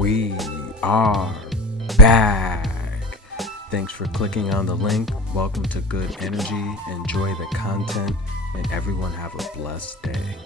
We are back. Thanks for clicking on the link. Welcome to Good Energy. Enjoy the content, and everyone have a blessed day.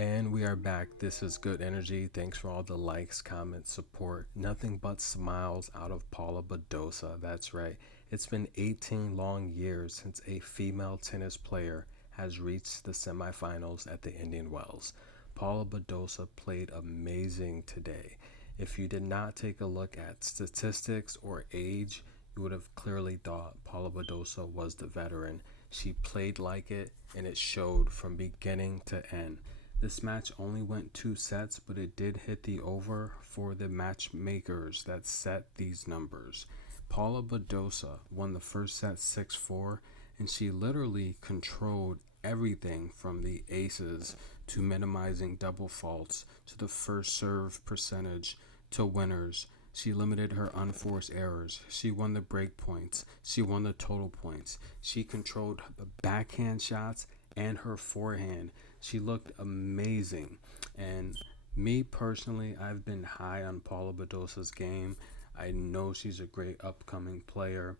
And we are back. This is Good Energy. Thanks for all the likes, comments, support. Nothing but smiles out of Paula Badosa. That's right. It's been 18 long years since a female tennis player has reached the semifinals at the Indian Wells. Paula Badosa played amazing today. If you did not take a look at statistics or age, you would have clearly thought Paula Badosa was the veteran. She played like it, and it showed from beginning to end. This match only went 2 sets, but it did hit the over for the matchmakers that set these numbers. Paula Badosa won the first set 6-4, and she literally controlled everything from the aces to minimizing double faults to the first serve percentage to winners. She limited her unforced errors. She won the break points. She won the total points. She controlled the backhand shots and her forehand. She looked amazing. And me personally, I've been high on Paula Badosa's game. I know she's a great upcoming player,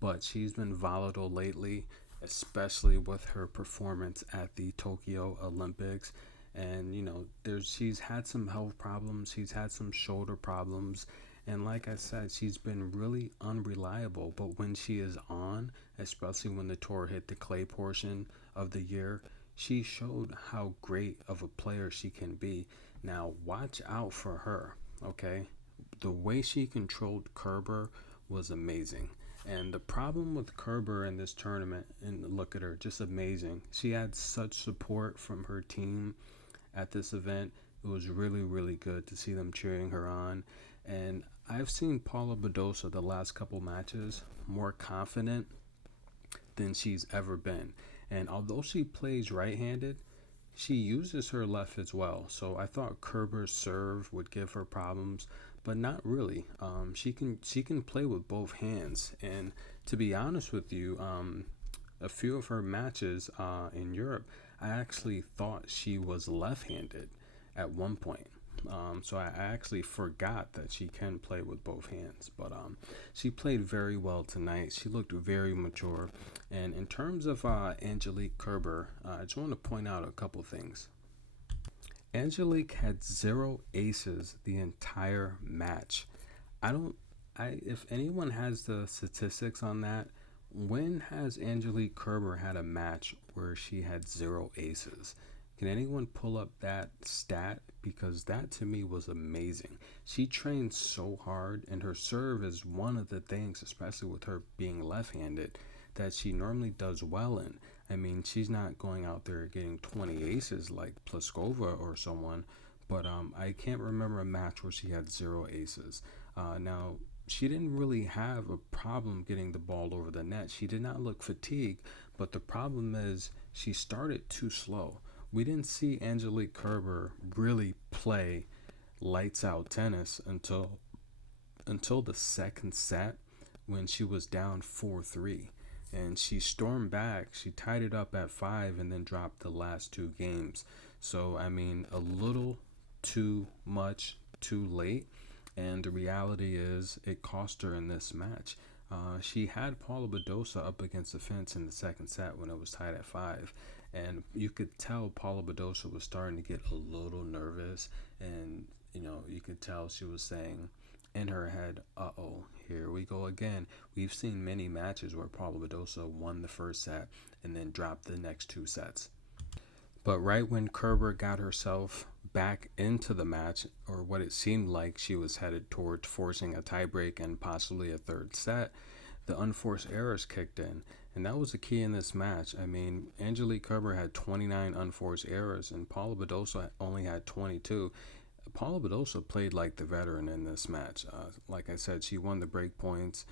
but she's been volatile lately, especially with her performance at the Tokyo Olympics. And she's had some health problems. She's had some shoulder problems. And like I said, she's been really unreliable. But when she is on, especially when the tour hit the clay portion of the year, she showed how great of a player she can be. Now, watch out for her, okay? The way she controlled Kerber was amazing. And the problem with Kerber in this tournament, and look at her, just amazing. She had such support from her team at this event. It was really, really good to see them cheering her on. And I've seen Paula Badosa the last couple matches more confident than she's ever been. And although she plays right-handed, she uses her left as well. So I thought Kerber's serve would give her problems, but not really. She can play with both hands. And to be honest with you, a few of her matches in Europe, I actually thought she was left-handed at one point. So I actually forgot that she can play with both hands. But she played very well tonight. She looked very mature. And in terms of Angelique Kerber, I just want to point out a couple things. Angelique had 0 aces the entire match. If anyone has the statistics on that, when has Angelique Kerber had a match where she had 0 aces? Can anyone pull up that stat? Because that to me was amazing. She trained so hard, and her serve is one of the things, especially with her being left-handed, that she normally does well in. I mean, she's not going out there getting 20 aces like Pliskova or someone, but I can't remember a match where she had 0 aces. Now, she didn't really have a problem getting the ball over the net. She did not look fatigued, but the problem is she started too slow. We didn't see Angelique Kerber really play lights out tennis until the second set when she was down 4-3. And she stormed back. She tied it up at 5 and then dropped the last 2 games. So, I mean, a little too much too late. And the reality is it cost her in this match. She had Paula Badosa up against the fence in the second set when it was tied at 5. And you could tell Paula Badosa was starting to get a little nervous. And, you could tell she was saying in her head, uh-oh, here we go again. We've seen many matches where Paula Badosa won the first set and then dropped the next 2 sets. But right when Kerber got herself back into the match, or what it seemed like she was headed towards forcing a tiebreak and possibly a third set, the unforced errors kicked in. And that was the key in this match. I mean, Angelique Kerber had 29 unforced errors, and Paula Badosa only had 22. Paula Badosa played like the veteran in this match. Like I said, she won the break points.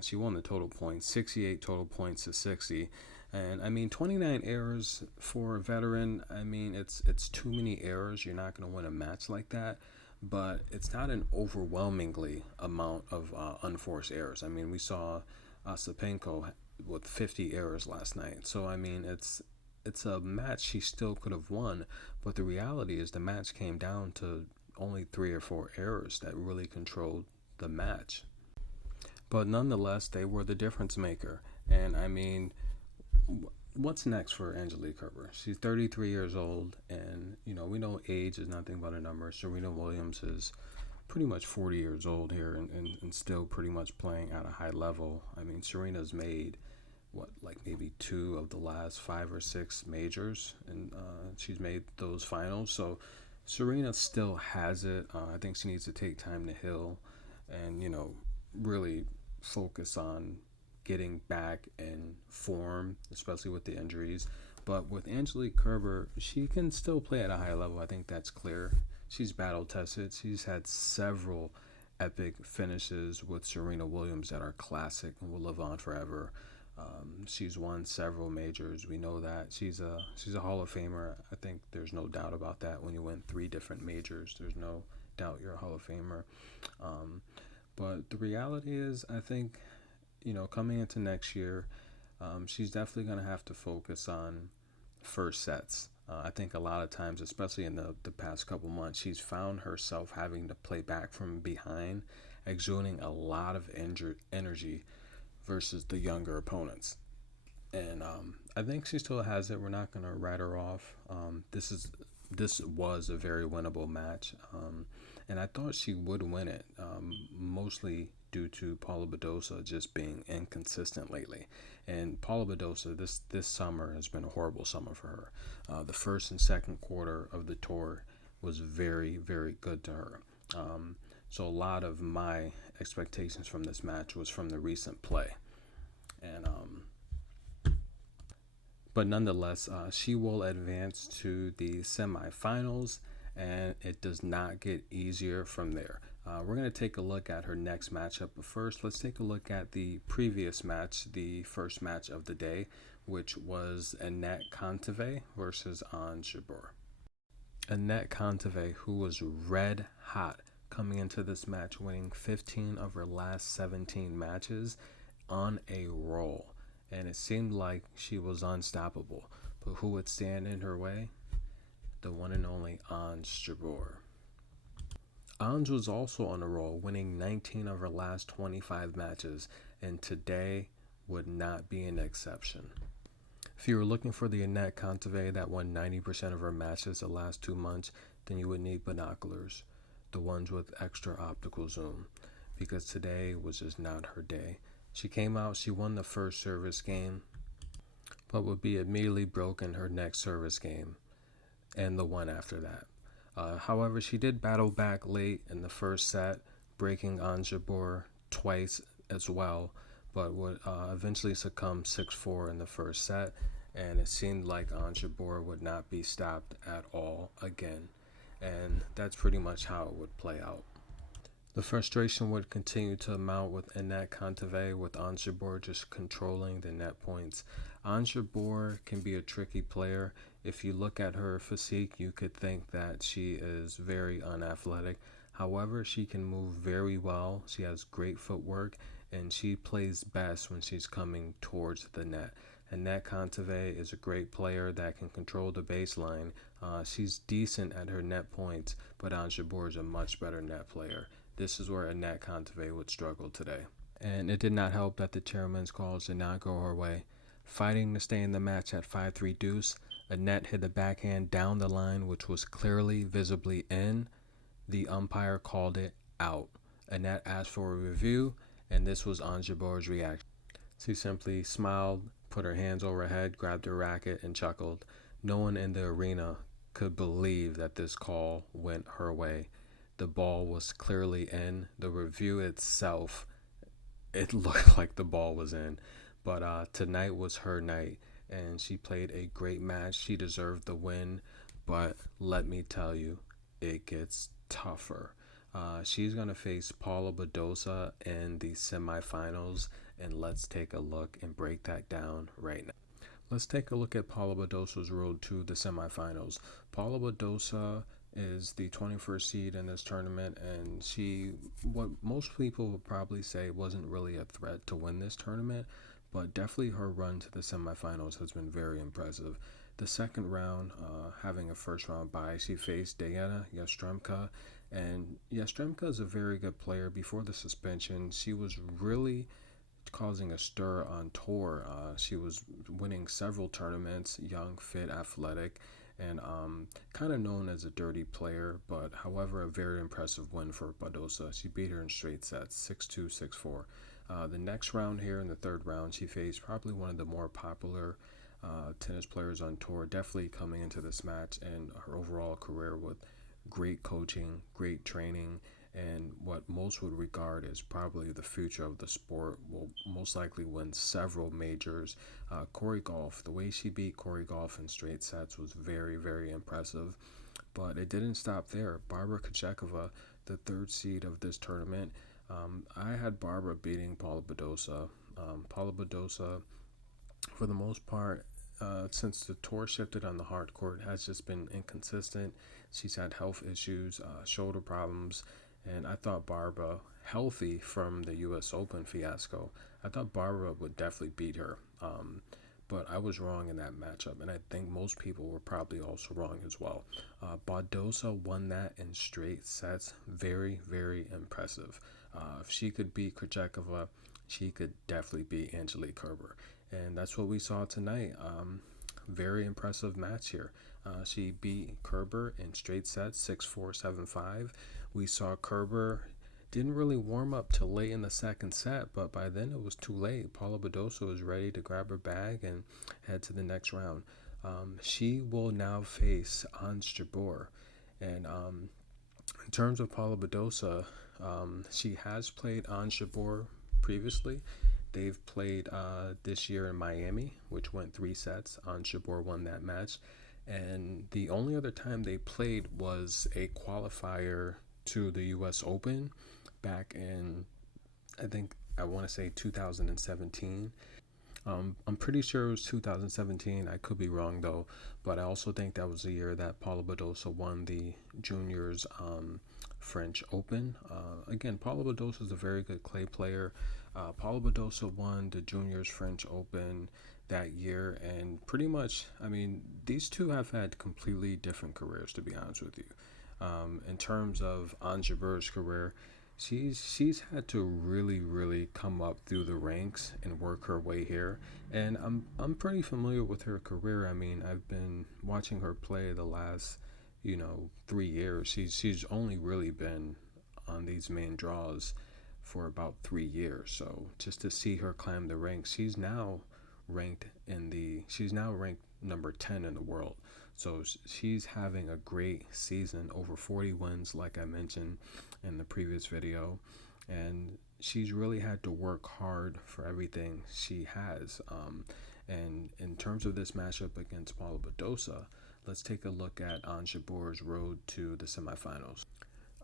She won the total points, 68 total points to 60. And I mean, 29 errors for a veteran. I mean, it's too many errors. You're not going to win a match like that. But it's not an overwhelmingly amount of unforced errors. I mean, we saw Ostapenko with 50 errors last night. So I mean, it's a match she still could have won. But the reality is, the match came down to only 3 or 4 errors that really controlled the match. But nonetheless, they were the difference maker. And I mean, what's next for Angelique Kerber? She's 33 years old, and we know age is nothing but a number. Serena Williams is pretty much 40 years old here, and still pretty much playing at a high level. I mean, Serena's made like maybe 2 of the last 5 or 6 majors, and she's made those finals. So Serena still has it. I think she needs to take time to heal, and really focus on getting back in form, especially with the injuries. But with Angelique Kerber, she can still play at a high level. I think that's clear. She's battle tested. She's had several epic finishes with Serena Williams that are classic and will live on forever. She's won several majors. We know that she's a Hall of Famer. I think there's no doubt about that. When you win 3 different majors, there's no doubt you're a Hall of Famer. But the reality is, I think, coming into next year, she's definitely going to have to focus on first sets. I think a lot of times, especially in the past couple months, she's found herself having to play back from behind, exuding a lot of energy versus the younger opponents. And I think she still has it. We're not going to write her off. This was a very winnable match, and I thought she would win it, mostly due to Paula Badosa just being inconsistent lately. And Paula Badosa, this summer has been a horrible summer for her. The first and second quarter of the tour was very, very good to her. So a lot of my expectations from this match was from the recent play. And but nonetheless, she will advance to the semifinals, and it does not get easier from there. We're going to take a look at her next matchup, but first let's take a look at the previous match, the first match of the day, which was Anett Kontaveit versus Jabeur. Anett Kontaveit, who was red hot coming into this match, winning 15 of her last 17 matches on a roll. And it seemed like she was unstoppable. But who would stand in her way? The one and only Jabeur. Was also on a roll, winning 19 of her last 25 matches, and today would not be an exception. If you were looking for the Anett Kontaveit that won 90% of her matches the last 2 months, then you would need binoculars, the ones with extra optical zoom, because today was just not her day. She came out, she won the first service game, but would be immediately broken her next service game and the one after that. However, she did battle back late in the first set, breaking Jabeur twice as well, but would eventually succumb 6-4 in the first set, and it seemed like Jabeur would not be stopped at all again, and that's pretty much how it would play out. The frustration would continue to mount with Anett Kontaveit, with Jabeur just controlling the net points. Jabeur can be a tricky player. If you look at her physique, you could think that she is very unathletic. However, she can move very well. She has great footwork, and she plays best when she's coming towards the net. Anett Kontaveit is a great player that can control the baseline. She's decent at her net points, but Jabeur is a much better net player. This is where Anett Kontaveit would struggle today. And it did not help that the chairman's calls did not go her way. Fighting to stay in the match at 5-3 deuce, Anett hit the backhand down the line, which was clearly visibly in. The umpire called it out. Anett asked for a review, and this was Jabeur's reaction. She simply smiled, put her hands over her head, grabbed her racket, and chuckled. No one in the arena could believe that this call went her way. The ball was clearly in. The review itself, it looked like the ball was in. But tonight was her night, and she played a great match. She deserved the win, but let me tell you, it gets tougher. She's going to face Paula Badosa in the semifinals, and let's take a look and break that down right now. Let's take a look at Paula Badosa's road to the semifinals. Paula Badosa is the 21st seed in this tournament, and she, what most people would probably say, wasn't really a threat to win this tournament, but definitely her run to the semifinals has been very impressive. The second round, having a first round bye, she faced Diana Yastremka, and Yastremka is a very good player. Before the suspension, she was really causing a stir on tour. She was winning several tournaments, young, fit, athletic, and kind of known as a dirty player, but however, a very impressive win for Badosa. She beat her in straight sets, 6-2, 6-4. The next round here in the third round, she faced probably one of the more popular tennis players on tour, definitely coming into this match, and her overall career with great coaching, great training, and what most would regard as probably the future of the sport, will most likely win several majors. Corey Goff, the way she beat Corey Goff in straight sets was very, very impressive. But it didn't stop there. Barbara Krejcikova, the third seed of this tournament, I had Barbara beating Paula Badosa. Paula Badosa, for the most part, since the tour shifted on the hard court, has just been inconsistent. She's had health issues, shoulder problems, and I thought Barbara, healthy from the U.S. Open fiasco, I thought Barbara would definitely beat her. But I was wrong in that matchup, and I think most people were probably also wrong as well. Badosa won that in straight sets. Very, very impressive. If she could beat Krejcikova, she could definitely beat Angelique Kerber. And that's what we saw tonight. Very impressive match here. She beat Kerber in straight sets, 6-4, 7-5. We saw Kerber didn't really warm up till late in the second set, but by then it was too late. Paula Badosa was ready to grab her bag and head to the next round. She will now face Ons Jabeur. And in terms of Paula Badosa, she has played Ons Jabeur previously. They've played this year in Miami, which went 3 sets. Ons Jabeur won that match. And the only other time they played was a qualifier to the U.S. Open back in, I want to say 2017. I'm pretty sure it was 2017. I could be wrong though, but I also think that was the year that Paula Badosa won the juniors French Open. Again, Paula Badosa is a very good clay player. Paula Badosa won the juniors French Open that year, and pretty much, I mean, these two have had completely different careers, to be honest with you. In terms of Ons Jabeur's career, she's had to really come up through the ranks and work her way here, and I'm pretty familiar with her career. I mean, I've been watching her play the last 3 years. She's only really been on these main draws for about 3 years. So just to see her climb the ranks, she's now ranked number 10 in the world. So she's having a great season, over 40 wins, like I mentioned in the previous video. And she's really had to work hard for everything she has. And in terms of this matchup against Paula Badosa, let's take a look at Ons Jabeur's road to the semifinals.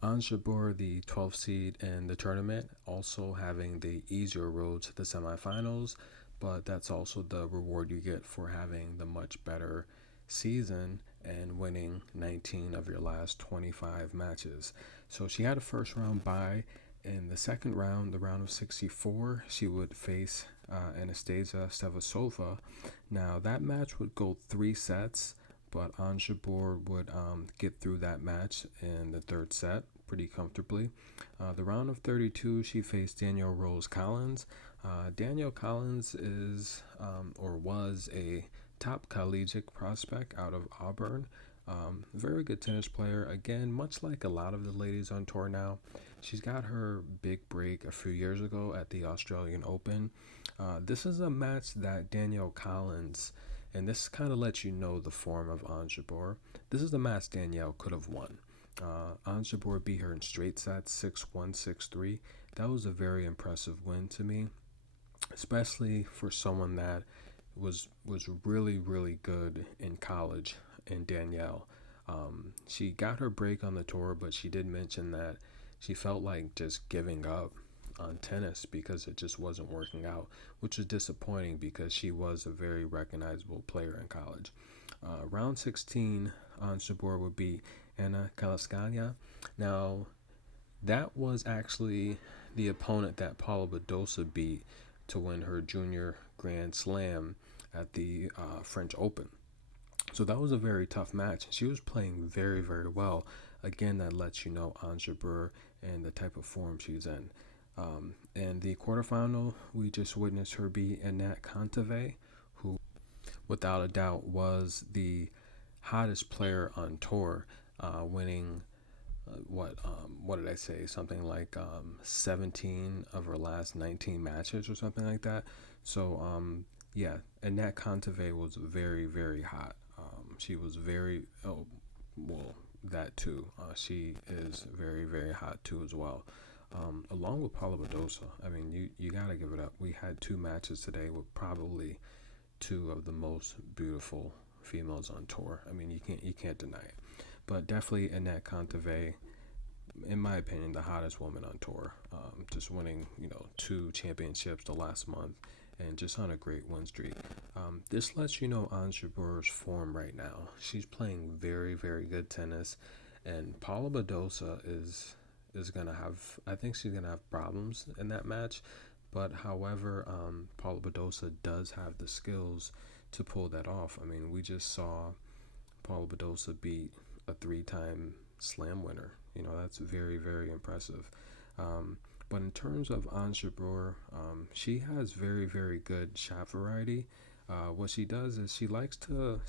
Ons Jabeur, the 12th seed in the tournament, also having the easier road to the semifinals, but that's also the reward you get for having the much better season and winning 19 of your last 25 matches. So she had a first round bye. In the second round, the round of 64, she would face Anastasia Stevasova. Now that match would go 3 sets, but Ons Jabeur would get through that match in the third set pretty comfortably. The round of 32, she faced Danielle Rose Collins. Danielle Collins is or was a top collegiate prospect out of Auburn. Very good tennis player. Again, much like a lot of the ladies on tour now, she's got her big break a few years ago at the Australian Open. This is a match that Danielle Collins, and this kind of lets you know the form of Ons Jabeur. This is the match Danielle could have won. Ons Jabeur beat her in straight sets, 6-1, 6-3. That was a very impressive win to me, especially for someone that was really good in college, in Danielle. She got her break on the tour, but she did mention that she felt like just giving up on tennis because it just wasn't working out, which was disappointing because she was a very recognizable player in college. Round 16, Jabeur would beat Anna Kaliskaya. Now, that was actually the opponent that Paula Badosa beat to win her junior Grand Slam at the French Open. So that was a very tough match. She was playing very, very well. Again, that lets you know Ons Jabeur and the type of form she's in. In the quarterfinal, we just witnessed her beat Annette Kontaveit, who, without a doubt, was the hottest player on tour, winning what did I say? Something like 17 of her last 19 matches or something like that. So yeah, Annette Kontaveit was very, very hot. She was very well, that too. She is very, very hot too as well. Along with Paula Badosa. I mean, you gotta give it up. We had two matches today with probably two of the most beautiful females on tour. I mean, you can't deny it. But definitely Annette Kontaveit, in my opinion, the hottest woman on tour. Just winning, two championships the last month, and just on a great win streak. This lets you know Ons Jabeur's form right now. She's playing very, very good tennis, and Paula Badosa is gonna have. I think she's gonna have problems in that match. But however, Paula Badosa does have the skills to pull that off. I mean, we just saw Paula Badosa beat a three-time slam winner. That's very, very impressive. But in terms of Ons Jabeur, she has very, very good shot variety. What she does is she likes to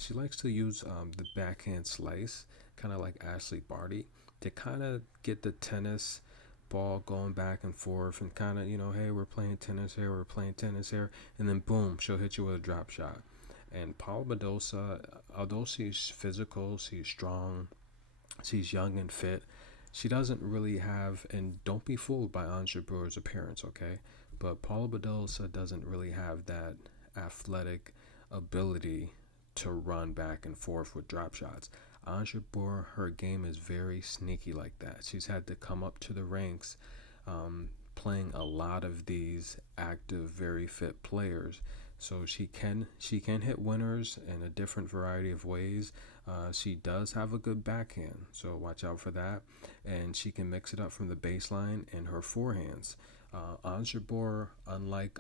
use the backhand slice, kind of like Ashley Barty, to kind of get the tennis ball going back and forth, and kind of, hey, we're playing tennis here, we're playing tennis here, and then boom, she'll hit you with a drop shot. And Paula Badosa, although she's physical, she's strong, she's young and fit, she doesn't really have, and don't be fooled by Ons Jabeur's appearance, okay? But Paula Badosa doesn't really have that athletic ability to run back and forth with drop shots. Ons Jabeur, her game is very sneaky like that. She's had to come up to the ranks, playing a lot of these active, very fit players. So she can hit winners in a different variety of ways. She does have a good backhand, so watch out for that. And she can mix it up from the baseline and her forehands. Ons Jabeur, unlike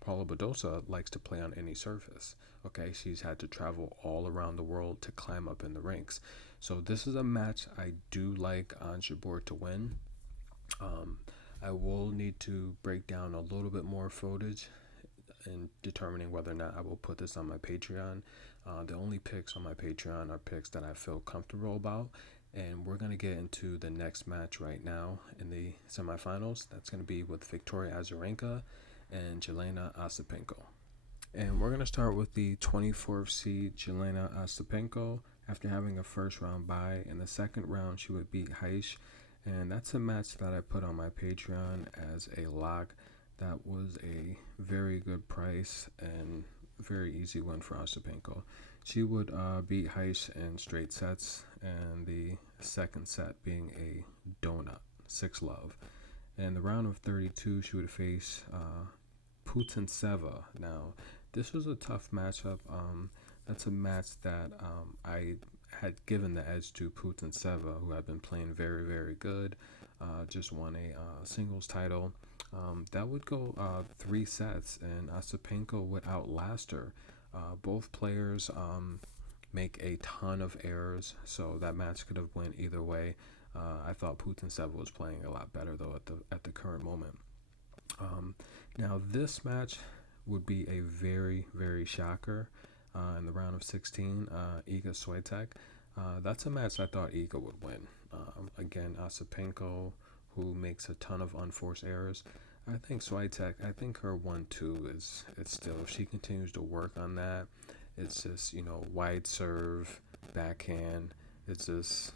Paula Badosa, likes to play on any surface. Okay, she's had to travel all around the world to climb up in the ranks. So this is a match I do like Ons Jabeur to win. I will need to break down a little bit more footage in determining whether or not I will put this on my Patreon. The only picks on my Patreon are picks that I feel comfortable about. And we're going to get into the next match right now in the semifinals. That's going to be with Victoria Azarenka and Jelena Ostapenko. And we're going to start with the 24th seed Jelena Ostapenko. After having a first round bye, in the second round she would beat Heish. And that's a match that I put on my Patreon as a lock. That was a very good price and very easy win for Ostapenko. She would beat Heish in straight sets, and the second set being a donut, 6-love. In the round of 32, she would face Putintseva. Now, this was a tough matchup. That's a match that I had given the edge to Putintseva, who had been playing very, very good. Just won a singles title. That would go 3 sets, and Ostapenko would outlast her. Both players make a ton of errors, so that match could have went either way. I thought Putintseva was playing a lot better though at the current moment. Now this match would be a very, very shocker in the round of 16. Iga Swiatek. That's a match I thought Iga would win. Again, Ostapenko, who makes a ton of unforced errors. I think Swiatek, her 1-2 is, it's still, if she continues to work on that, it's just, wide serve, backhand. It's just,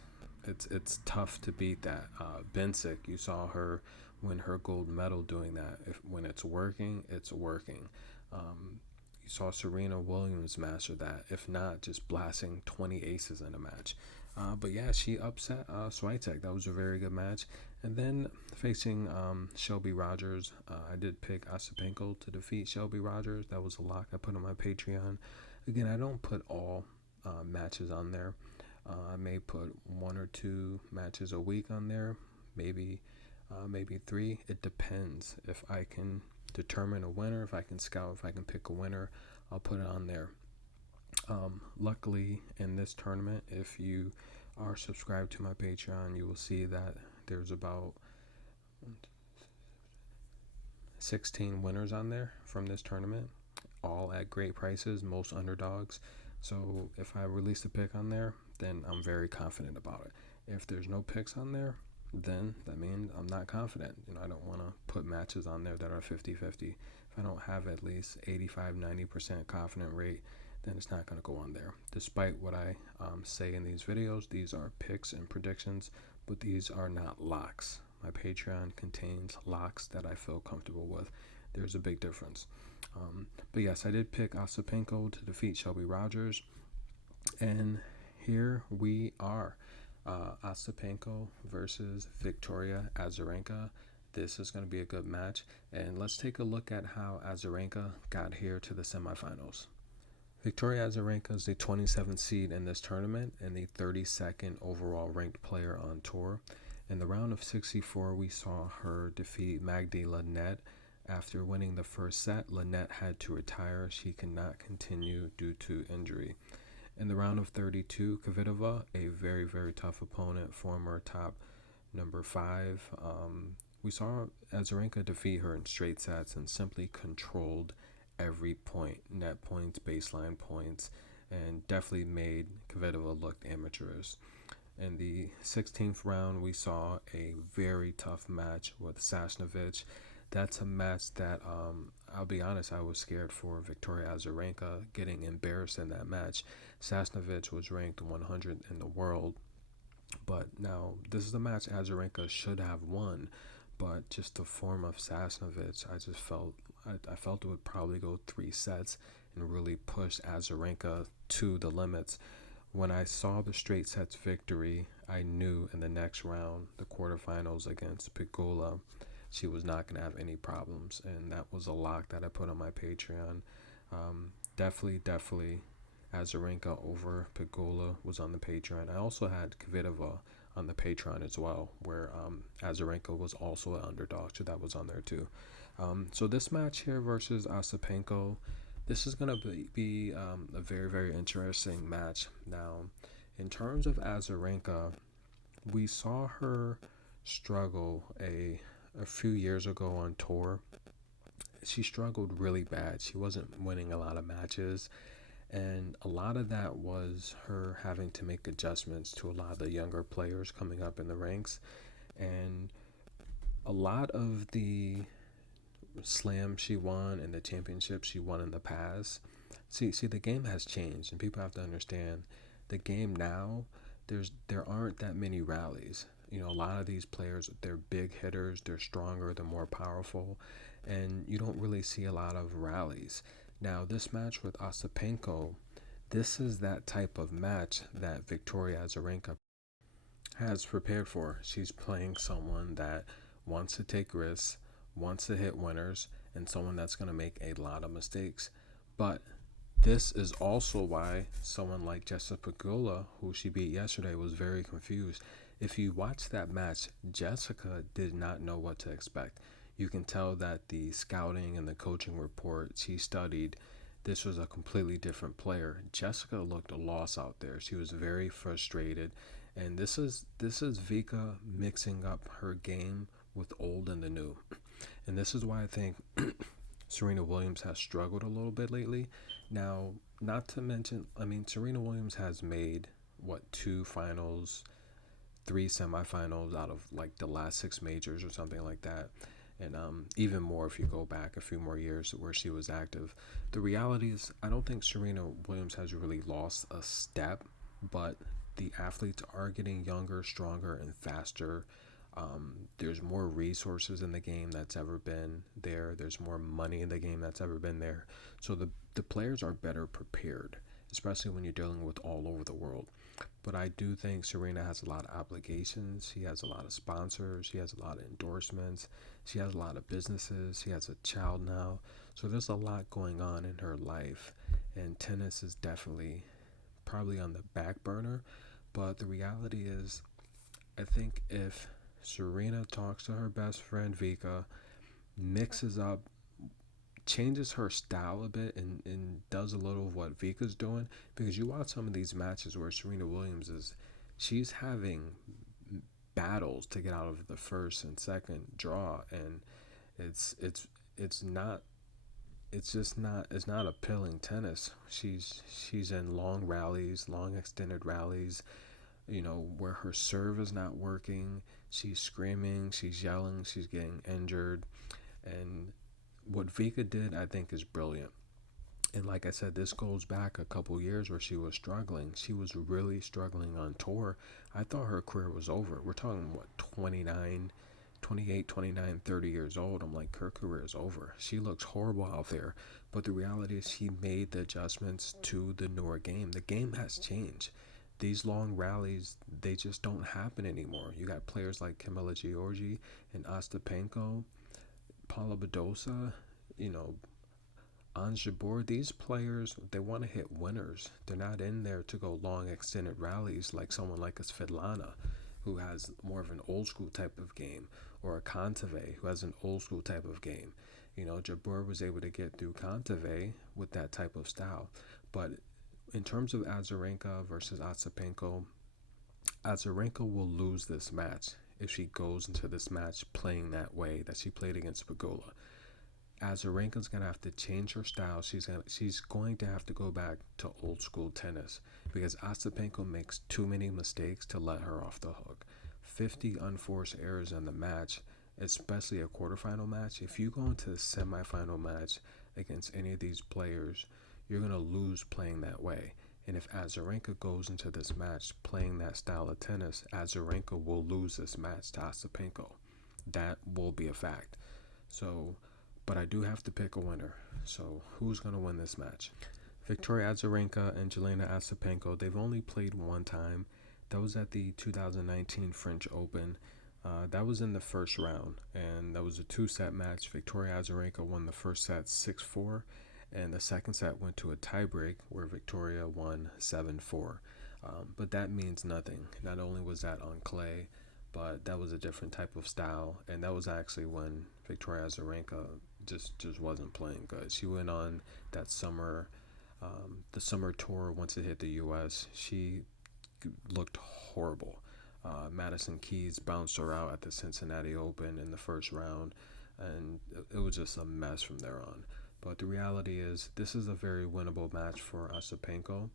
it's tough to beat that. Bensick, you saw her win her gold medal doing that. When it's working, it's working. You saw Serena Williams master that, if not just blasting 20 aces in a match. But yeah, she upset Swiatek. That was a very good match. And then facing Shelby Rogers, I did pick Ostapenko to defeat Shelby Rogers. That was a lock I put on my Patreon. Again, I don't put all matches on there. I may put 1 or 2 matches a week on there, maybe 3. It depends. If I can determine a winner, if I can scout, if I can pick a winner, I'll put it on there. Luckily, in this tournament, if you are subscribed to my Patreon, you will see that there's about 16 winners on there from this tournament, all at great prices, most underdogs. So if I release a pick on there, then I'm very confident about it. If there's no picks on there, then that means I'm not confident. I don't want to put matches on there that are 50-50. If I don't have at least 85-90% confident rate, then it's not going to go on there. Despite what I say in these videos, these are picks and predictions, but these are not locks. My Patreon contains locks that I feel comfortable with. There's a big difference. But yes, I did pick Ostapenko to defeat Shelby Rogers. And here we are. Ostapenko versus Victoria Azarenka. This is going to be a good match. And let's take a look at how Azarenka got here to the semifinals. Victoria Azarenka is the 27th seed in this tournament and the 32nd overall ranked player on tour. In the round of 64, we saw her defeat Magdi Linette. After winning the first set, Linette had to retire. She could not continue due to injury. In the round of 32, Kvitova, a very, very tough opponent, former top number 5. We saw Azarenka defeat her in straight sets and simply controlled every point, net points, baseline points, and definitely made Kvitova look amateurish. In the 16th round, we saw a very tough match with Sasnovich. That's a match that, I'll be honest, I was scared for Victoria Azarenka getting embarrassed in that match. Sasnovich was ranked 100 in the world, but now this is a match Azarenka should have won, but just the form of Sasnovich, I felt it would probably go 3 sets and really push Azarenka to the limits. When I saw the straight sets victory, I knew in the next round, the quarterfinals against Pegula, she was not going to have any problems, and that was a lock that I put on my Patreon. Definitely Azarenka over Pegula was on the Patreon. I also had Kvitova on the Patreon as well, where Azarenka was also an underdog, so that was on there too. So this match here versus Ostapenko, this is going to be a very, very interesting match. Now, in terms of Azarenka, we saw her struggle a few years ago on tour. She struggled really bad. She wasn't winning a lot of matches, and a lot of that was her having to make adjustments to a lot of the younger players coming up in the ranks, and a lot of the slam she won and the championship she won in the past. See, the game has changed, and people have to understand the game now. There aren't that many rallies. A lot of these players, they're big hitters, they're stronger, they're more powerful, and you don't really see a lot of rallies. Now, this match with Ostapenko, this is that type of match that Victoria Azarenka has prepared for. She's playing someone that wants to take risks, wants to hit winners, and someone that's going to make a lot of mistakes. But this is also why someone like Jessica Pegula, who she beat yesterday, was very confused. If you watch that match, Jessica did not know what to expect. You can tell that the scouting and the coaching report she studied, this was a completely different player. Jessica looked lost out there. She was very frustrated. And this is Vika mixing up her game with old and the new. And this is why I think Serena Williams has struggled a little bit lately. Now, not to mention, Serena Williams has made, 2 finals, 3 semifinals out of like the last 6 majors or something like that. And even more if you go back a few more years where she was active. The reality is, I don't think Serena Williams has really lost a step, but the athletes are getting younger, stronger, and faster. There's more resources in the game that's ever been there. There's more money in the game that's ever been there. So the players are better prepared. especially when you're dealing with all over the world. But I do think Serena has a lot of obligations. She has a lot of sponsors. She has a lot of endorsements. She has a lot of businesses. She has a child now. So there's a lot going on in her life. And tennis is definitely probably on the back burner. But the reality is, I think if Serena talks to her best friend Vika, mixes up, changes her style a bit, and does a little of what Vika's doing, because you watch some of these matches where Serena Williams she's having battles to get out of the first and second draw, and it's not it's not appealing tennis. She's in long rallies, long extended rallies, where her serve is not working. She's screaming, she's yelling, she's getting injured. And what Vika did, I think, is brilliant. And like I said, this goes back a couple years where she was struggling. She was really struggling on tour. I thought her career was over. We're talking, what, 29, 28, 29, 30 years old. I'm like, her career is over. She looks horrible out there. But the reality is she made the adjustments to the newer game. The game has changed. These long rallies, they just don't happen anymore. You got players like Camila Giorgi and Ostapenko, Paula Badosa, you know, Jabeur. These players, they want to hit winners. They're not in there to go long extended rallies like someone like a Svetlana, who has more of an old school type of game, or a Kontaveit, who has an old school type of game. Jabeur was able to get through Kontaveit with that type of style. But in terms of Azarenka versus Ostapenko, Azarenka will lose this match if she goes into this match playing that way that she played against Pegula. Azarenka's gonna have to change her style. She's going to have to go back to old school tennis, because Ostapenko makes too many mistakes to let her off the hook. 50 unforced errors in the match, especially a quarterfinal match. If you go into the semifinal match against any of these players, you're gonna lose playing that way. And if Azarenka goes into this match playing that style of tennis, Azarenka will lose this match to Ostapenko. That will be a fact. So, but I do have to pick a winner. So, who's going to win this match? Victoria Azarenka and Jelena Ostapenko, they've only played one time. That was at the 2019 French Open. That was in the first round, and that was a two-set match. Victoria Azarenka won the first set 6-4, and the second set went to a tiebreak where Victoria won 7-4. But that means nothing. Not only was that on clay, but that was a different type of style, and that was actually when Victoria Azarenka just wasn't playing good. She went on that summer, the summer tour. Once it hit the U.S., she looked horrible. Madison Keys bounced her out at the Cincinnati Open in the first round, and it was just a mess from there on. But the reality is, this is a very winnable match for Ostapenko.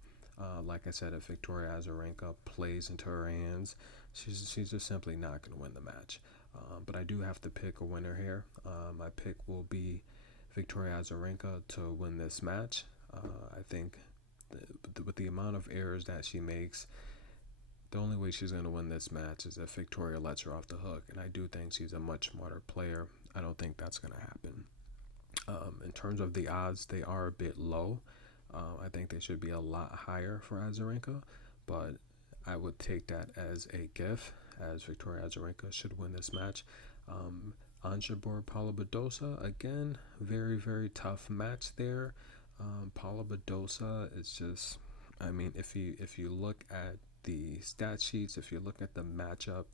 Like I said, if Victoria Azarenka plays into her hands, she's just simply not going to win the match. But I do have to pick a winner here. My pick will be Victoria Azarenka to win this match. I think with the amount of errors that she makes, the only way she's going to win this match is if Victoria lets her off the hook. And I do think she's a much smarter player. I don't think that's going to happen. In terms of the odds, they are a bit low. I think they should be a lot higher for Azarenka, but I would take that as a gift, as Victoria Azarenka should win this match. Jabeur, Paula Badosa, again, very, very tough match there. Paula Badosa is just, I mean, if you look at the stat sheets, if you look at the matchup,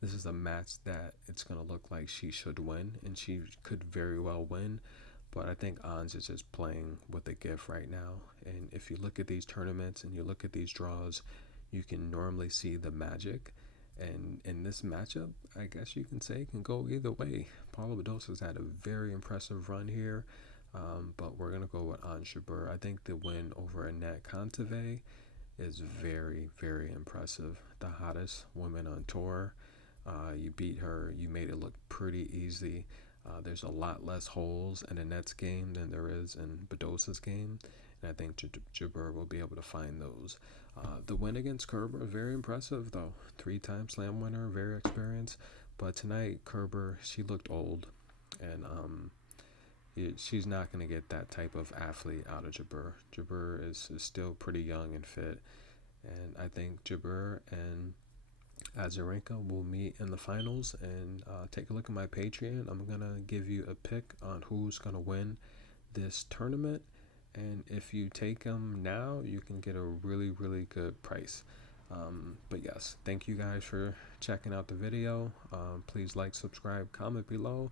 this is a match that it's going to look like she should win, and she could very well win. But I think Ons is just playing with a gift right now. And if you look at these tournaments and you look at these draws, you can normally see the magic. And in this matchup, I guess you can say, can go either way. Paula Badosa's had a very impressive run here, but we're going to go with Ons Jabeur. I think the win over Annette Kontaveit is very, very impressive. The hottest woman on tour. You beat her. You made it look pretty easy. There's a lot less holes in Annette's game than there is in Badosa's game, and I think Jabeur will be able to find those. The win against Kerber, very impressive though. 3-time slam winner, very experienced. But tonight, Kerber, she looked old, and she's not going to get that type of athlete out of Jabeur. Jabeur is still pretty young and fit, and I think Jabeur and Azarenka will meet in the finals. And take a look at my Patreon. I'm going to give you a pick on who's going to win this tournament. And if you take them now, you can get a really, really good price. But yes, thank you guys for checking out the video. Please like, subscribe, comment below.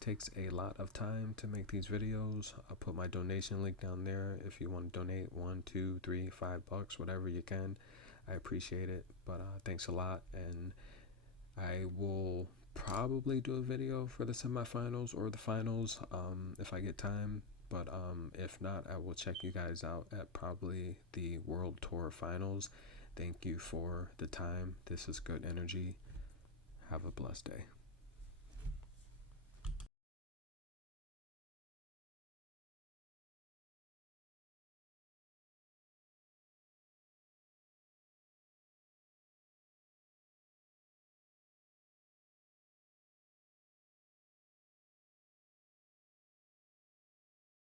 Takes a lot of time to make these videos. I'll put my donation link down there if you want to donate $1, $2, $3, $5, whatever you can. I appreciate it. But thanks a lot, and I will probably do a video for the semifinals or the finals if I get time. But if not, I will check you guys out at probably the World Tour Finals. Thank you for the time. This is good energy. Have a blessed day.